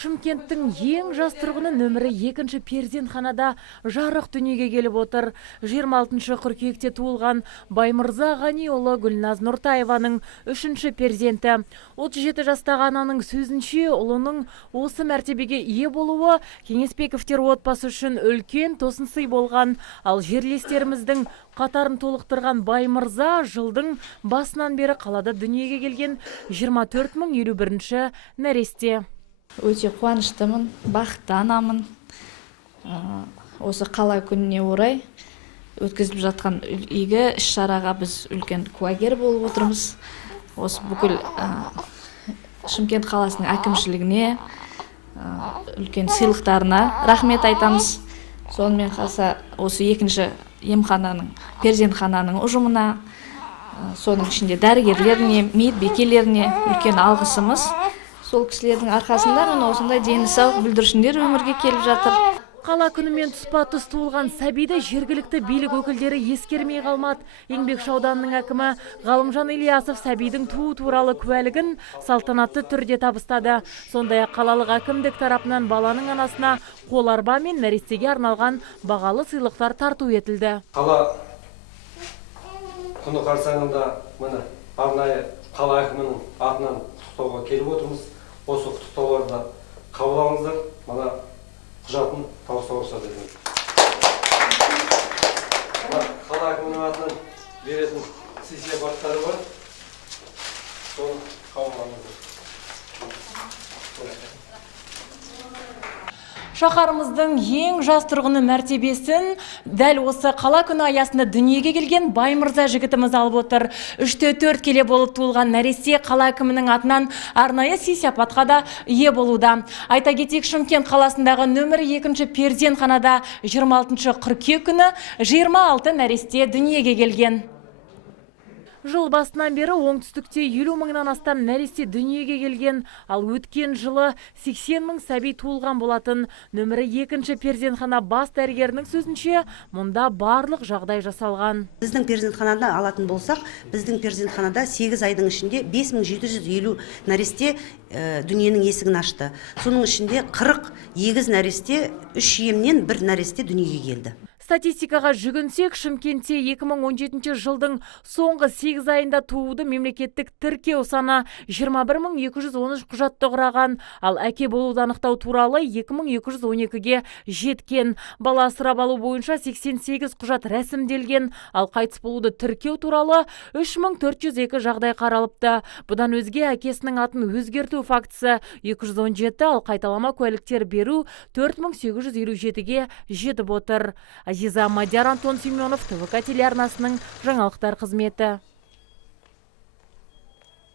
Шымкенттің ең жас тұрғыны нөмірі 2-ші перзентханада жарық дүниеге келіп отыр. 26 қыркүйекте туылған Баймырза Ғаниұлы Гүлназ Нұртаеваның 3-ші перзенті. 37 жастағы ананың сөзінше, ұлының осы мәртебеге ие болуы Кеңесбековтер отбасы үшін үлкен тосын сый болған. Ал жерлестеріміздің қатарын толықтырған Баймырза жылдың басынан бері қалада дүниеге келген 24.051-ші нәресте. Өте қуаныштымын, бақытты анамын. Осы қала күніне орай өткізіліп жатқан игі іс-шараға біз үлкен куәгер болып отырмыз. Осы бүкіл Шымкент қаласының әкімшілігіне, үлкен сыйлықтарына рахмет айтамыз. Сонымен қоса осы 2-ші емхананың, перзентхананың ұжымына, соның ішінде дәрігерлеріне, медбикелеріне үлкен алғысымыз. Сол кісілердің арқасында осындай дені сау бүлдіршіндер өмірге келіп жатыр. Қала күнімен тұспа-тұс туылған сәбиді жергілікті билік өкілдері ескермей қалмады. Еңбекші ауданының әкімі Ғалымжан Ильясов сәбидің туу туралы куәлігін салтанатты түрде табыстады. Сондай-ақ қалалық әкімдік тарапынан баланың анасына қоларба мен нәрестеге арналған бағалы сыйлықтар тарту етілді. Қала күні қарсаңында міне арнайы қала әкімінің атынан құттықтауға келіп отырмыз. Осы құттықтауларды қабыл алыңыздар. Мына құжатын табыстауға дедім. Қала әкімінің атынан беретін сый-сияпаттары бар. Соны қабыл алыңыздар. Шаһарымыздың ең жас тұрғыны мәртебесін дәл осы қала күні аясында дүниеге келген Баймырза жігітіміз алып отыр. 3-4 келе болып туылған нәресте қала әкімінің атынан арнайы сый-сияпатқа да ие болуда. Айта кетейік, Шымкент қаласындағы нөмірі 2-ші перзентханада 26 қыркүйек күні 26 нәресте дүниеге келген. Жыл басынан бері оңтүстікте 50 мыңнан астам нәресте дүниеге келген, ал өткен жылы 80 мың сәби туылған болатын. Нөмірі 2-ші перзентхана бас дәрігерінің сөзінше, мұнда барлық жағдай жасалған. Біздің перзентханада алатын болсақ, біздің перзентханада 8 айдың ішінде 5750 нәресте дүниенің есігін ашты. Соның ішінде 40 егіз нәресте, 3 емнен 1 нәресте дүниеге келді. Статистикаға жүгінсек, Шымкентте 2017 жылдың соңғы 8 айында тууды мемлекеттік тіркеу саны 21213 құжатты құраған, ал әке болуды анықтау туралы 2212-ге жеткен. Бала асырап алу бойынша 88 құжат рәсімделген, ал қайтыс болуды тіркеу туралы 3402 жағдай қаралыпты. Бұдан өзге әкесінің атын өзгерту фактісі 217, ал қайталама куәліктер беру 4857-ге жетіп отыр. Азиза Мадияр, Антон Семенов, ТВК телеарнасының жаңалықтар қызметі.